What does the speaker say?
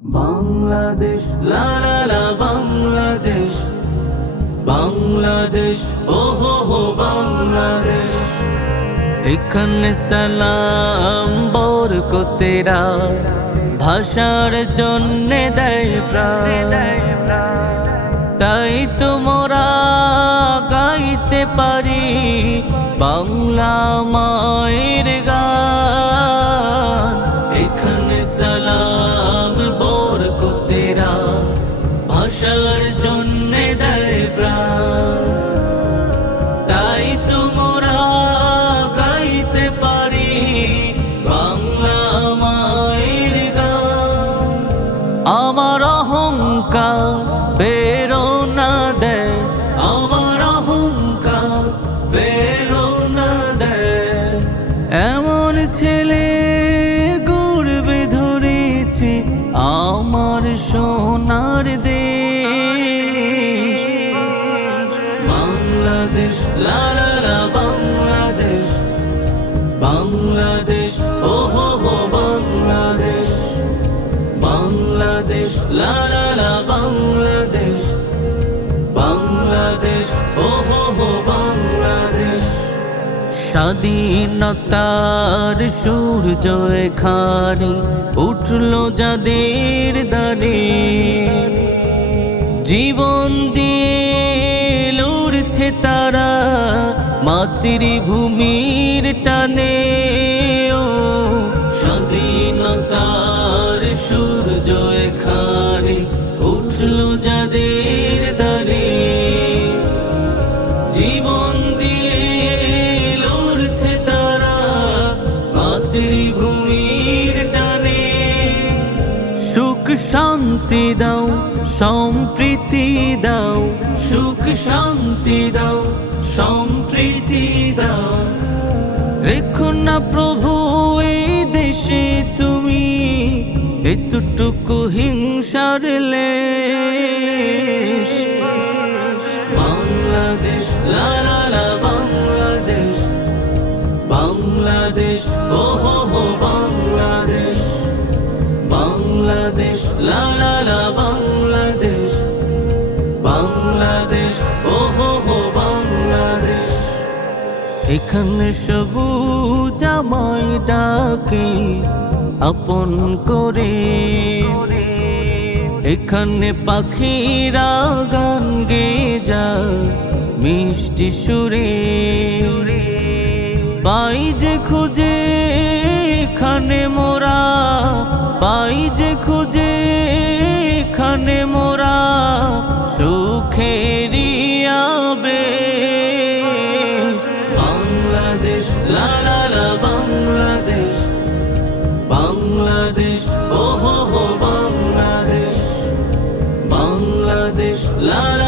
বাংলাদেশ লা লা লা বাংলাদেশ, বাংলাদেশ ও হো হো বাংলাদেশ। এখানে সালাম বরকতেরা ভাষার জন্যে দেয় প্রাণ, তাই তো মোরা গাইতে পারি বাংলা মায়ের গান। এখানে সালাম বরকতেরা ভাষার জন্যে দেয় প্রাণ, তাই তো মোরা গাইতে পারি বাংলা মায়ের গান। আমার অহংকার প্রেরণা দেয়, আমার অহংকার প্রেরণা দেয়, এমন ছেলে গর্বে ধরেছি আমার সোনার দেশ। বাংলাদেশ লা লা লা বাংলাদেশ, বাংলাদেশ ও হো হো বাংলাদেশ, বাংলাদেশ লা লা লা বাংলাদেশ, বাংলাদেশ ও হো হো বাংলাদেশ। স্বাধীনতার সূর্য এখানে উঠলো যাদের দানে, জীবন দিয়ে লড়ছে তারা মাতৃভূমির টানে। ও স্বাধীনতার সূর্য এখানে উঠলো যাদের দানে, জীবন দিয়ে লড়ছে তারা মাতৃভূমির টানে। সুখ শান্তি দাও, সম্প্রীতি দাও, সুখ শান্তি দাও, সম্প্রীতি দাও, রেখো না প্রভু এই দেশে তুমি এতটুকু হিংসার লেশ। বাংলাদেশ লা লা লা বাংলাদেশ, বাংলাদেশ ও হো হো বাংলাদেশ, বাংলাদেশ লা লা লা বাংলাদেশ, বাংলাদেশ ও হো হো বাংলাদেশ। এখানে সবুজ আমায় ডাকে আপন করে, এখানে পাখিরা গান গেয়ে যায় মিষ্টি সুরে। পাই যে খুঁজে এখানে মোরা, পাই যে খুঁজে এখানে মোরা সুখেরই আবেশ। বাংলাদেশ লা লা লা বাংলাদেশ, বাংলাদেশ ও হো হো বাংলাদেশ, বাংলাদেশ লা লা